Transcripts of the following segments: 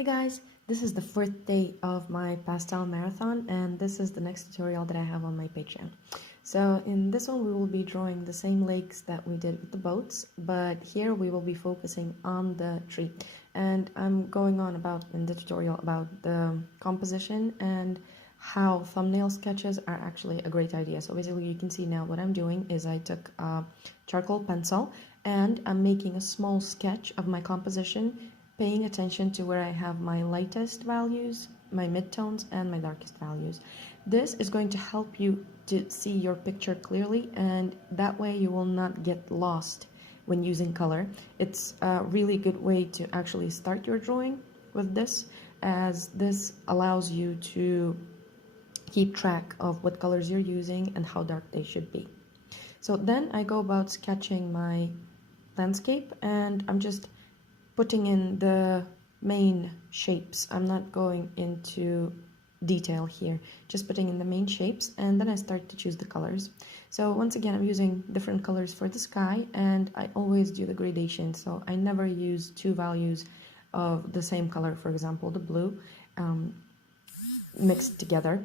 Hey guys, this is the fourth day of my pastel marathon and this is the next tutorial that I have on my Patreon. So in this one we will be drawing the same lakes that we did with the boats, but here we will be focusing on the tree. And I'm going on about in the tutorial about the composition and how thumbnail sketches are actually a great idea. So basically you can see now what I'm doing is I took a charcoal pencil and I'm making a small sketch of my composition, paying attention to where I have my lightest values, my midtones, and my darkest values. This is going to help you to see your picture clearly, and that way you will not get lost when using color. It's a really good way to actually start your drawing with this, as this allows you to keep track of what colors you're using and how dark they should be. So then I go about sketching my landscape, and I'm just putting in the main shapes. I'm not going into detail here, just putting in the main shapes, and then I start to choose the colors. So once again, I'm using different colors for the sky, and I always do the gradation, so I never use two values of the same color, for example the blue, mixed together.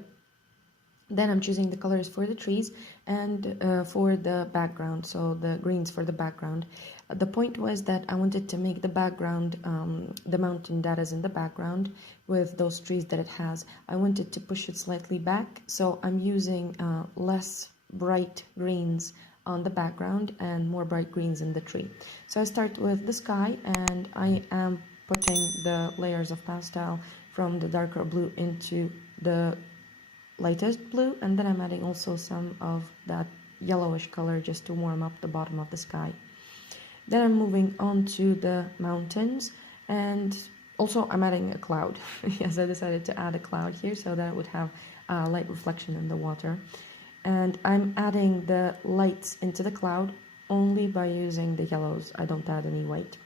Then I'm choosing the colors for the trees and for the background, so the greens for the background. The point was that I wanted to make the background, the mountain that is in the background with those trees that it has, I wanted to push it slightly back, so I'm using less bright greens on the background and more bright greens in the tree. So I start with the sky, and I am putting the layers of pastel from the darker blue into the lightest blue, and then I'm adding also some of that yellowish color just to warm up the bottom of the sky. Then I'm moving on to the mountains, and also I'm adding a cloud. Yes, I decided to add a cloud here so that it would have light reflection in the water. And I'm adding the lights into the cloud only by using the yellows. I don't add any white.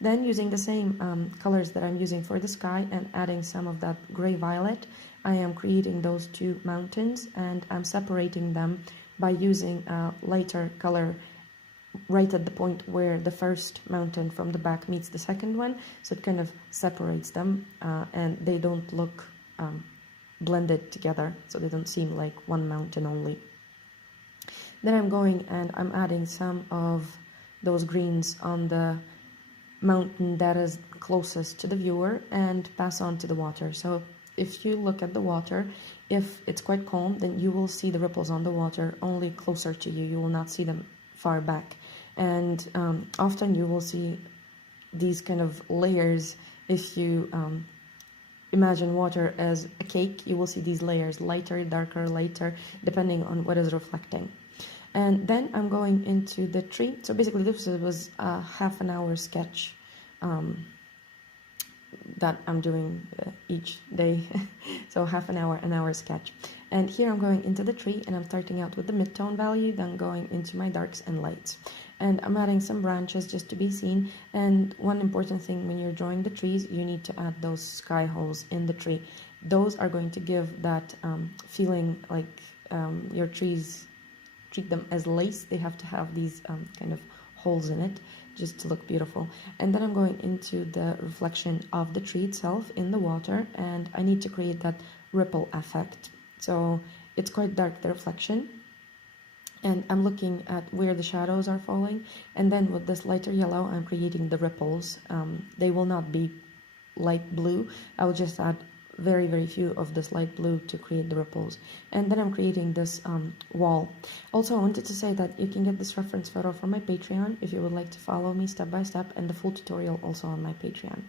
Then using the same colors that I'm using for the sky and adding some of that gray violet, I am creating those two mountains, and I'm separating them by using a lighter color right at the point where the first mountain from the back meets the second one, so it kind of separates them and they don't look blended together, so they don't seem like one mountain only. Then I'm going and I'm adding some of those greens on the mountain that is closest to the viewer and pass on to the water. So if you look at the water, if it's quite calm, then you will see the ripples on the water only closer to you. You will not see them far back. And often you will see these kind of layers. If you imagine water as a cake, you will see these layers, lighter, darker, lighter, depending on what is reflecting. And then I'm going into the tree. So basically this was a half an hour sketch that I'm doing each day. So half an hour sketch. And here I'm going into the tree, and I'm starting out with the mid-tone value, then going into my darks and lights. And I'm adding some branches just to be seen. And one important thing when you're drawing the trees, you need to add those sky holes in the tree. Those are going to give that feeling like your trees, treat them as lace. They have to have these kind of holes in it just to look beautiful. And then I'm going into the reflection of the tree itself in the water, and I need to create that ripple effect. So it's quite dark, the reflection, and I'm looking at where the shadows are falling, and then with this lighter yellow I'm creating the ripples. They will not be light blue. I will just add very few of this light blue to create the ripples. And then I'm creating this wall. Also, I wanted to say that you can get this reference photo from my Patreon if you would like to follow me step by step, and the full tutorial also on my Patreon.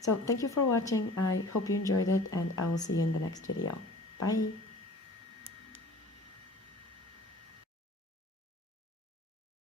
So thank you for watching. I hope you enjoyed it, and I will see you in the next video. Bye.